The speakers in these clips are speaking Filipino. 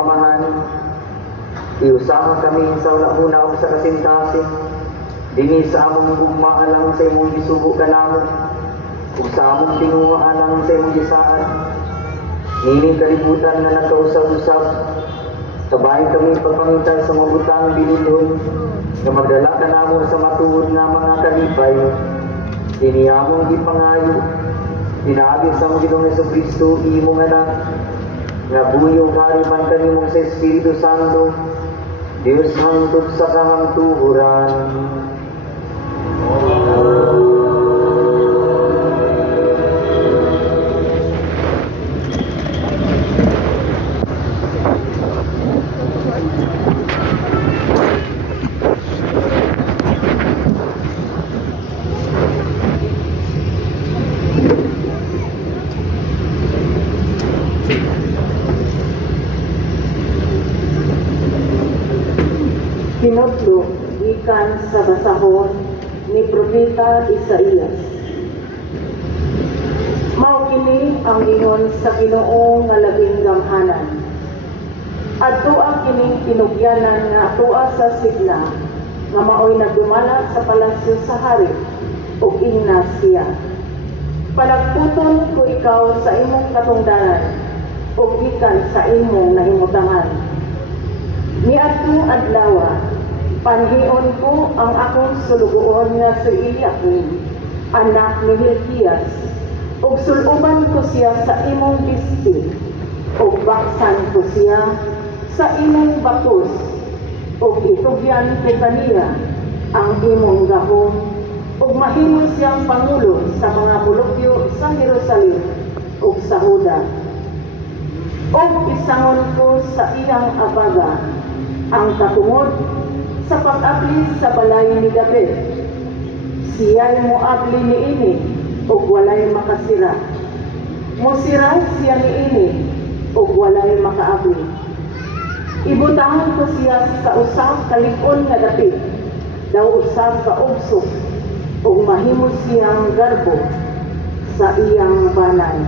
amahan. Iusaha kami sa unahunaw sa kasintasin, dini sa among gugma alang sa imong gisugo kanamo, ug sa among tinguha alang sa imong gisaan. Nini kalibutan nga nagkausab-usab, tabahin kami pagpangitay sa mga butang bilidon, nga magdala kanamo sa matuod nga mga kalipay. Dini among gipangayo, pinaagi sa among Ginoong Jesucristo, imong anak, nga buyog hari man kanimong sa Espiritu Santo, Diyos hangtod sa kahangtuhuran. Pinudlo gikan sa basahon ni Propeta Isaías. Mao kini ang ingon sa Ginoo nga labing gamhanan. Adtoa kining pinugyanan nga atoa sa sigla nga maoy nagdumala sa palasyo sa hari ug ingna siya. Palagputon ko ikaw sa imong katungdanan ug gikan sa imong nahimutangan. Niadtong adlaw, panhion ko ang akong sulugoon nga si Eliakim, anak ni Hilkias, ug suluban ko siya sa imong bisti, ug baksan ko siya sa imong bakos, ug itugyan ko kaniya ang imong gahom, ug mahimo siyang pangulo sa mga bulokyo sa Jerusalem ug sa Huda. Ug isangon ko sa iyang abaga ang katungod sa pag-abli sa balay ni David. Siya'y moabli niini ug walay makasira. Mosira siya niini ug walay makaabli. Ibutahan ko siya sa usab ka lig-on nga dapit, daw usab ka ugsok, ug mahimo siyang garbo sa iyang banay.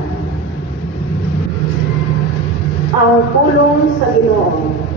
Ang pulong sa Ginoo.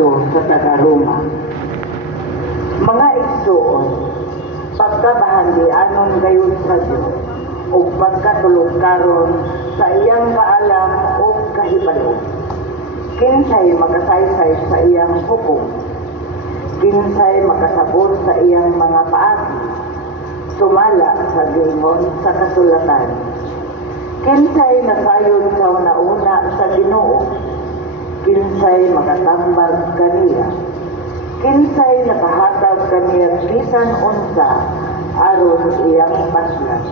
ngadto sa taga-Roma. Mga igsuon, pagkabahandianon gayon sa Dios ug pagkatulog karon sa iyang kaalam ug kahibalo. Kinsay makasaysay sa iyang hukom, kinsay makasabot sa iyang mga paagi, sumala sa gingon sa kasulatan. Kinsay nasayon sa una-una sa Ginoo, kinsay makatambag kaniya, kinsay nakahatag kaniya bisan unsa aron iyang paslan.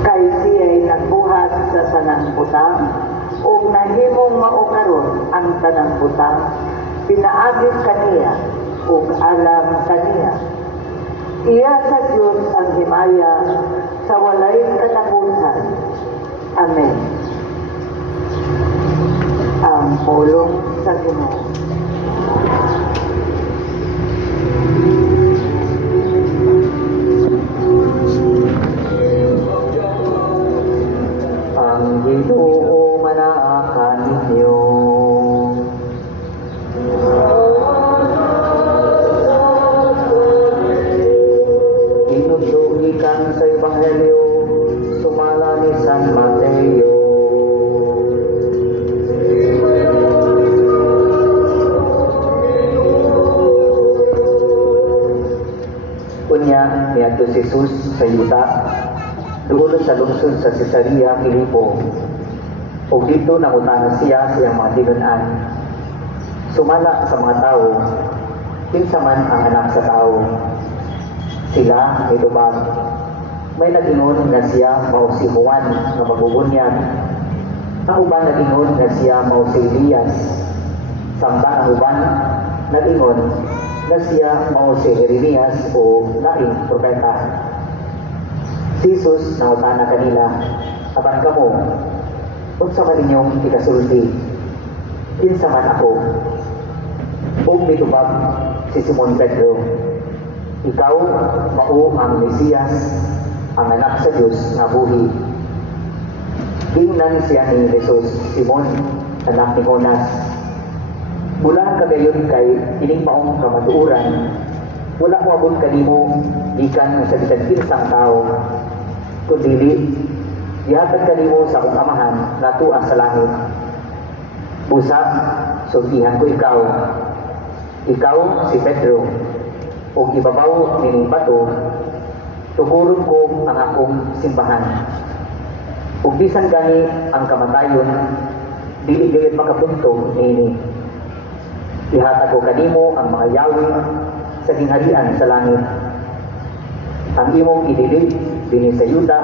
Kay siya'y nagbuhat sa tanang butang, ug nahimong maukaron ang tanang butang, pinaagid kaniya ug alam kaniya. Iya sa Diyos ang himaya sa walay katapusan. Amen. Ang pulong sa Ginoo. Ang Ginoo manaakan ninyo. Inutugikan sa Ebanghelyo sumala ni San Mateo. Unya niadto si Jesus sa yuta dulo sa lungsod sa Cesarea Filipo. Ug dito nangutana siya sa iyang mga tinud-an. Sumala sa mga tao, kinsa man ang anak sa tao. Sila nitubag, may nagingon nga siya mao si Juan nga magbubunyag. Ang uban nagingon nga siya mao si Elias. Samtang ang uban nagingon nga siya mao si Jeremias o laing propeta. Si Jesus nangutana kanila, apan kamo, unsa man inyong ikasulti? Kinsa man ako? Ug mitubag si Simon Pedro, ikaw mao ang Mesiyas, ang anak sa Dios nga buhi. Tingnan siya ni Jesus, Simon, anak ni Jonas. Mula kagayon kay ining maong kamatuoran, wala mo abot kanimo gikan sa bisan kinsang tao, kundi ihatag kanimo sa akong amahan nga tuwa sa langit. Busa, sultihan ko ikaw. Ikaw si Pedro, ug ibabaw nining bato, tukuron ko ang akong simbahan. Ug bisan gani ang kamatayon, dili gayud makapunto niini. Ihatag ko kanimo ang mga yawi sa gingharian sa langit. Ang imong idili dinhi sa yuta,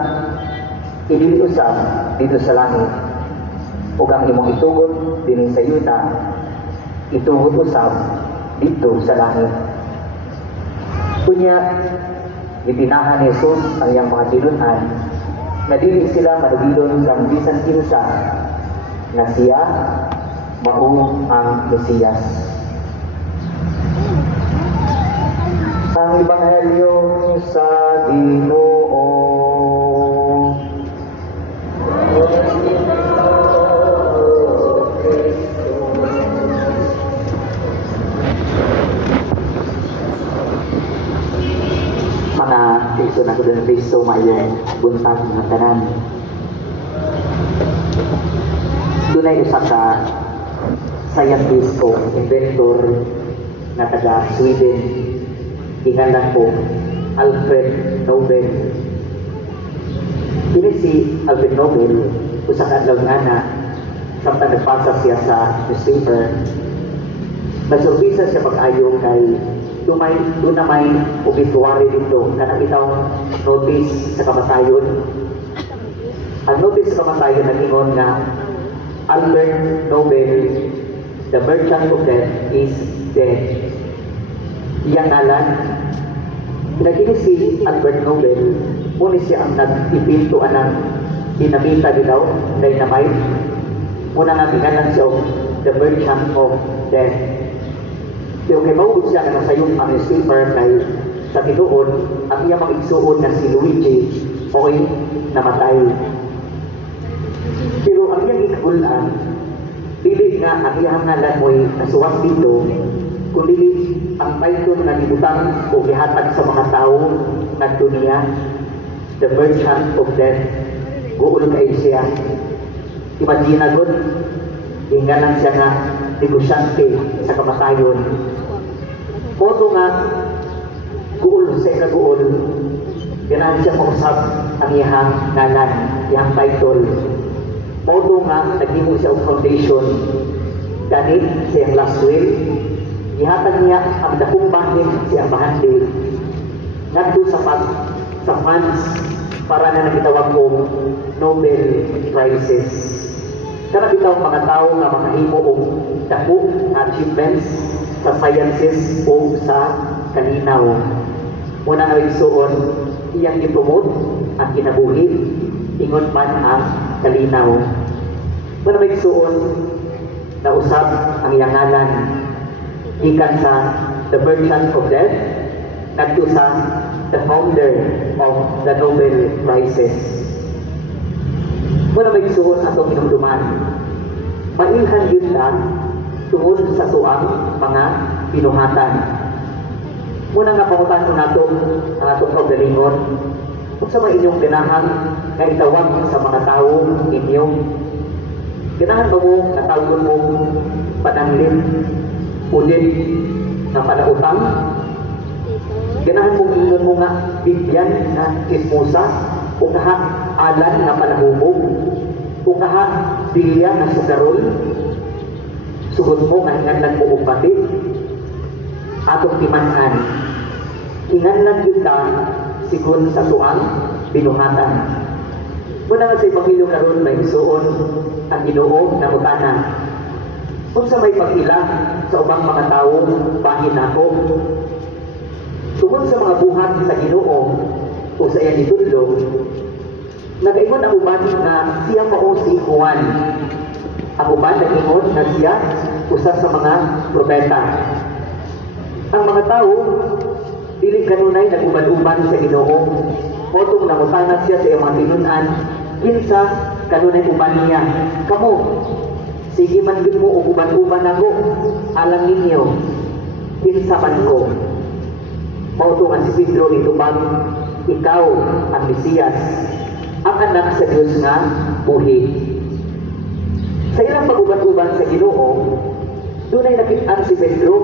idili usab dito sa langit. Ug ang imong itugot dinhi sa yuta, itugot usab dito sa langit. Kunya, ipinahan ni Jesus ang iyang mga tinud-an na dili sila madugidon ng bisan kinsa na siya mao ang Mesiyas. Ang Ebanghelyo sa Ginoo. Mga Kristo na ko ng Kristo mayong buntag ng tanan. Dunay usa ka scientist o inventor na taga Sweden, ingalan po Alfred Nobel. Kini si Alfred Nobel usa ka adlaw nga na samtang nagpasa siya sa newspaper, nagsurbisa siya pag-ayo kay dunamay obituary dito kanang itawong notice sa kamatayon. Ang notice sa kamatayon nagingon nga Albert Nobel, the merchant of death, is dead. Iyang ngalan, pinagkini si Albert Nobel, muna siya ang nag-ipinto ng dinamita dilaw, dynamite. Muna nga tingalan siya the merchant of death. Pero kay mawag siya na nasayong ang newspaper kay sa tinuod ang iya mga igsuon nga si Luigi oy namatay. Pero ang iyang ikagulan, dili nga ang iyang ngalan mo'y nasuwat dito, kundi ang title na libutang o gihatag sa mga tao ng dunia, The Merchant of Death, guol kay siya. Imagine gud, hinganan siya nga negosyante sa kamatayon. Moto nga, guol sa ikaguol, ganahan siya mausap ang iyang ngalan, iyang title. Modo nga, naghimo siya ang foundation ganit sa iyang last will. Ihatag niya ang dakong bahin sa iyang bahandi ngadto sa funds para na nagitawag kong Nobel Prizes. Kana bitaw mga tao nga makahimo og dako achievements sa sciences o sa kalinaw. Muna nga igsuon, iyang ipromote ang kinabuhi, ingon man ang kalinaw. Muna may igsuon, nausap ang iyang ngalan, ikan sa The Merchant of Death, nagto sa the founder of the Nobel Prizes. Muna may igsuon atong inumduman, mailhan yun lang tungod sa tuang mga pinuhatan. Muna nga pangutan ko nato ang atong kaugalingon kung sa mga inyong ganahan na itawag sa mga tao inyong ganahan ba mo natawag mo pananglin ulit na panautang, ganahan mo ingon mo nga bigyan na kismusa o kaha alan na panahubog o kaha bilya na sugarol, sugod mo nga hinganlan mo og pati atong timan-an. Hinganlan kita sigon sa tuang binuhatan. Muna nga sa ipamilyo karon may isuon ang Ginoo na utana. Kung sa may pagila sa ubang mga tao, bahin ako. Tungod sa mga buhat sa Ginoo o sa iyang itudlo, nag-ingon ang uban na siya mao si Juan. Ang uban nag-ingon na siya usa sa mga propeta. Ang mga tao, dili kanunay nag-uban-uban sa Ginoo. Motong namutana siya sa iyang mga tinunan, kinsa kanunay uban niya. Kamo, sige man gid mo og uban-uban ako, alang ninyo, kinsa man ko. Motong ang si Pedro itubag, ikaw ang Mesiyas, ang anak sa Diyos nga buhi. Sa ilang pag-uban-uban sa Ginoo, dunay nakit-an si Pedro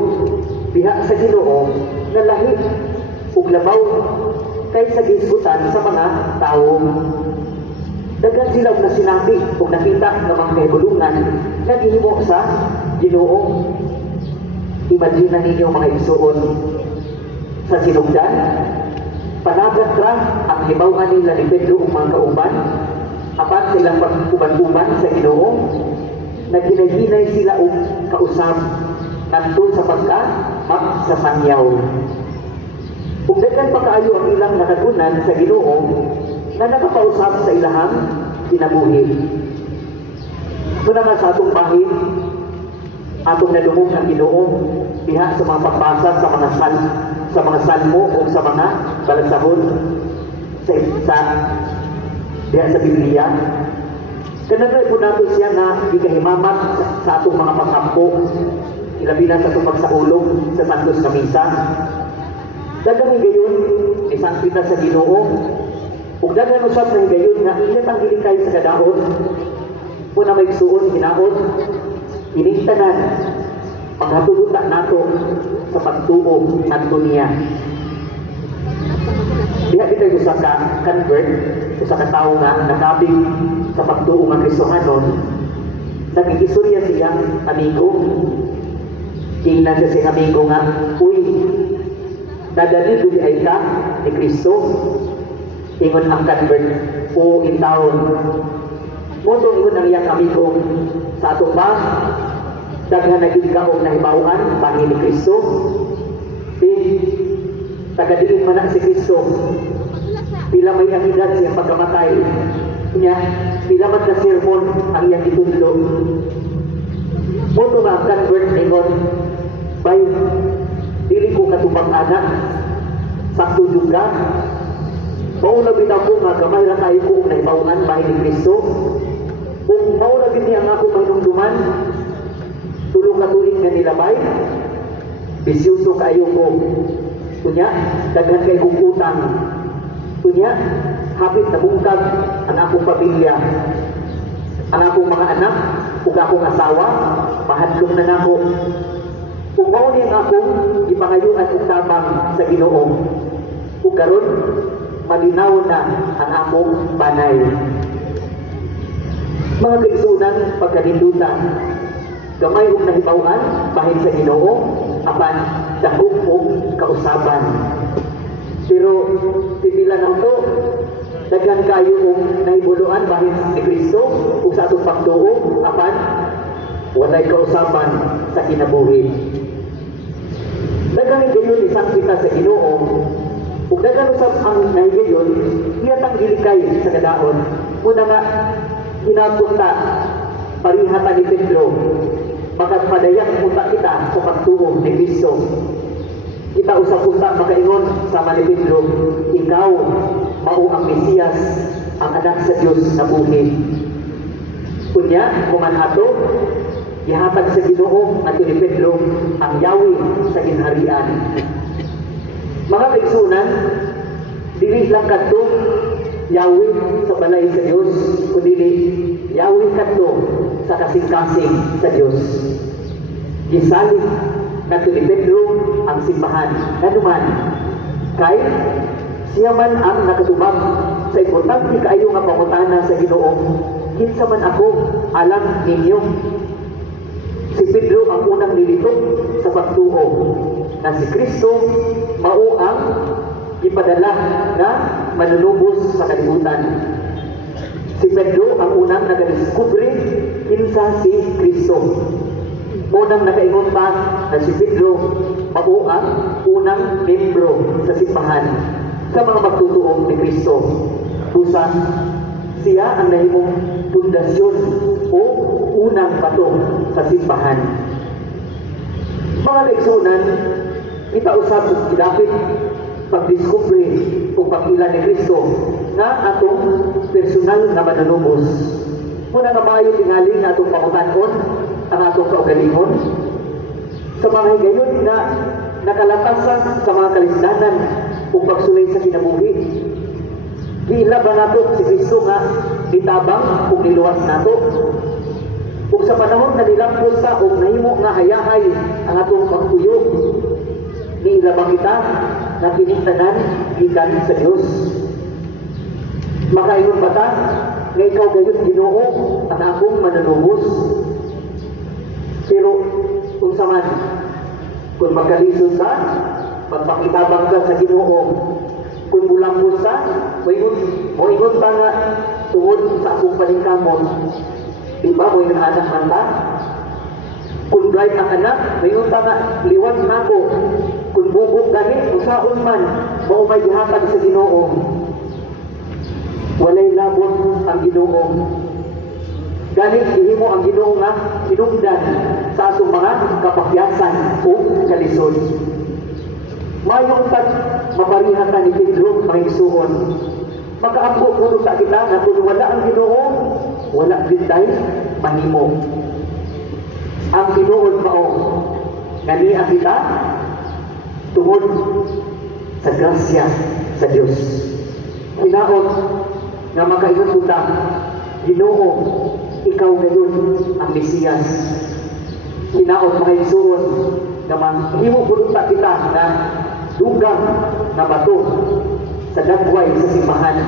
diha sa Ginoo na lahi ug labaw kaysa gisgutan sa mga tao. Daghan sila og nasinabi ug nakita ng mga kahibulungan na gihimo sa Ginoo. Imagine ninyo mga igsuon sa sinugdan, panagat ra ang hibaw-an nila ni Pedro ug mga kauban apan silang pag-uban-uban sa Ginoo. Naghinay-hinay sila og kausap nandun sa pagka-magsasangyaw. Kung daghan pa kaayo ang ilang nakagunan sa Ginoo na nakapausap sa ilahang kinabuhi. Muna nga sa atong bahin, atong nadumog ang Ginoo diha sa mga pagbasa sa mga salmo o sa mga balasahon sa diha sa Biblia. Kanagay po nato siya na gikahimamat sa atong mga pagkampo, ilabi na sa itong pagsaulog sa Santos Kamisa. Dagang higayon, isang kita sa Ginoo, ug dagang usap na higayon nga init ang ilikay sa kadahon, muna may suon, hinaot, inintanan, paghatulutan nato sa pagtuo ng dunia. Diha kita usa ka convert, usa ka tawo nga nakabig sa pagtuo ng Kristohanon, nag-iistorya siya, amigo, tingnan siya sa amigo nga, uy, dadali doon ay ka ni Kristo. Ingon ang convert, o in town. Moto ingon ang iyang amigo, sa atong ba, daghan na gid ka og nahibawan, bahin ni Kristo. Tagadiin man na si Kristo. Pila may ang edad siya pagkamatay. Niya, pila man na sermon ang iyang itudlo. Moto nga ang convert ingon, bay, dili ko katubang anak sakto juga. Mauna gid ako nga gamay ra kayo ko na ibawaan bahin ni Kristo. Kung mauna gid ang ako manungduman, tulong ka tuling nga nilabay, bisyoso kayo ko. Kunya, daghan kay kong utang. Kunya, hapit na bungkag ang akong pamilya. Ang akong mga anak, ug akong asawa, mahadlong na nako. Kung mao ni ang akong ipangayuan og tabang sa Ginoo. Ug karon malinaw na ang akong banay. Mga kaigsunan, pagkanindutan, gamay og nahibaw-an bahin sa Ginoo, apan dako og kausaban. Pero pipila na to, daghan kayo og nahibuluan bahin ni Kristo ug sa atong pagtuo, apan walay kausaban sa kinabuhi. Daghan gayon isang kita sa Ginoo, ug daghan usab ang nahigayon iyatang gilikay sa kadaon. Una nga hinapunta parihata ni Pedro, makagpadayak punta kita sa pagtuo ni Kristo. Kita usap-usap makaingon sama ni Pedro, ikaw mao ang Mesiyas, ang anak sa Dios na buhi. Kunya, kuman ato, ihatag sa Ginoo ato ni Pedro ang yawi sa ginharian. Mga kaigsunan, dili lang kadto yawi sa balay sa Dios, kundi yawi kadto sa kasing-kasing sa Dios. Gisalig nato ni Pedro ang simbahan kanuman kay siya man ang nakatubag sa importante kaayo nga pangutana sa Ginoo. Kinsa man ako alam ninyo. Si Pedro ang unang nilitok sa pagtuo na si Kristo mao ang ipadala na manunubos sa kalibutan. Si Pedro ang unang nagadiskubre kinsa si Kristo. Unang nakaingon pa na si Pedro mao ang unang membro sa simbahan sa mga magtutuong ni Kristo. Busa, siya ang nahimong pundasyon o unang bato sa simbahan. Mga kaigsunan, kita usab og gidapit pagdiskubre kung pag-ila ni Kristo na atong personal na manunubos. Muna nga maayo tingali nga atong pangutan-on ang atong kaugalingon sa mga higayon na nakalatasan sa mga kalisdanan kung pagsulay sa kinabuhi. Giila ba nato si Kristo nga itabang kung niluwas nato? Kung sa panahon na nilampos sa o nahimo nga hayahay ang atong pagtuyo, giila ba kita na pinigtanan gikan sa Dios? Makaingon ba ta nga ikaw gayon Ginoo ang akong manunubos? Pero kung saman, kung magkalisod ka, magpakitabang ka sa Ginoo, kung bulang mo sa, moingon pa nga tungod sa akong paningkamon, diba mo yung anak man ta? Kung bright ang anak, mayon pa nga liwat na ko, kung bubog gani, usaon man, mao may gihatag sa Ginoo. Walay labot ang Ginoo. Gani ihimo ang Ginoo nga hinungdan sa atong mga kapakyasan o kalisod. Mayong tag maparihan ni Pedro mga igsuon. Makaampo kuno sa kita na kung wala ang Ginoo, wala din tayo mahimo. Ang Ginoo mao ganiya kita tungod sa grasya sa Dios. Hinaot nga makaingon kita, Ginoo, ikaw gayon ang Mesiyas. Hinaot mga igsuon nga mahimo bunta kita na dugang na bato sa dagway sa simbahan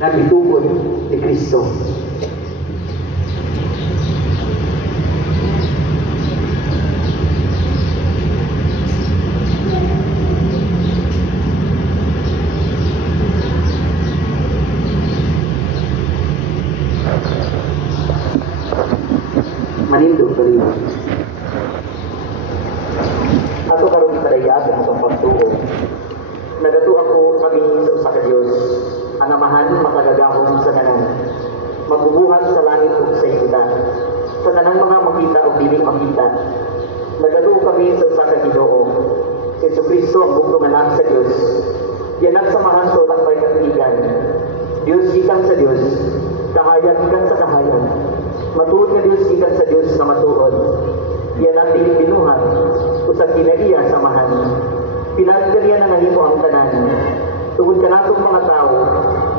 na bitugod ni Kristo. Manindog pa rin. Ato karon kadayat ang atong pagtuo. Nagato ako maging sa Dios, ang amahan makagagahom sa tanan. Magbubuhat sa langit ug sa yuta. Sa tanang mga makita ug dili makita. Nagato kami sa Ginoo. Si Jesucristo ang bugtong anak sa Dios. Yan ang samahan sa lakbay katigan. Diyos ikan sa Diyos, kahayan ikan sa kahayan. Matuod nga Diyos ikan sa Diyos na matuod. Yan ang tinipinuhan, usag kinaiya samahan. Pinagdariya na nahimo ang tanan. Tugod ka natong mga tao,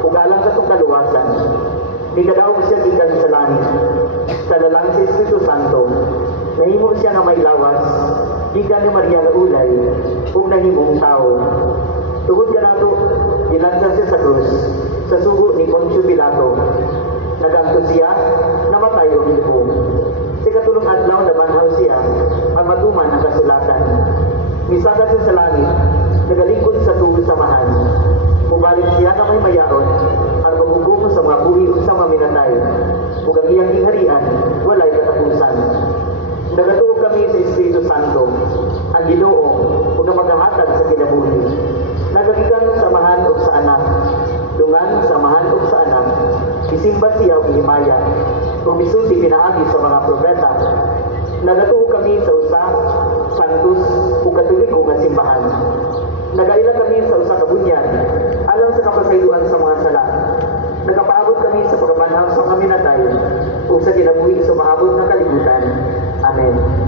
ugalang ka itong kaluwasan. Di kadaog siya ikan sa langit. Sa lalang sa Espiritu Santo, nahimo siya na may lawas, di ka ni Maria na ulay, kung nahimong tao. Tugod ka nato, ilansan siya sa krus, sa sugo ni Poncio Pilato. Nagangko siya, namatay o hilbong. Sa katulong adlaw na banhaw siya, ang matuman ang kasulatan. Misada siya sa langit, nagalingkod sa tuwid samahan. Mubalik siya na may mayaon, ang magugong sa mga buhi o sa mga minatay. Ug ang iyang ingharian, walay katapusan. Nagatuo kami sa Espiritu Santo, ang Ginoo, ug ang maghahatag sa kinabuhi. Nagagikan sa samahan o sa anak, dungan samahan o sa anak, isimba siya o ihimaya, ug bisulti pinaagi sa mga propeta. Nagatuo kami sa usa, santos o katoliko nga simbahan. Nagaila kami sa usa ka bunyan, alang sa kapasayloan sa mga sala. Nagapaabot kami sa pagkamanhang sa kaminatay, o sa kinabuhi sa maabot na kalibutan. Amen.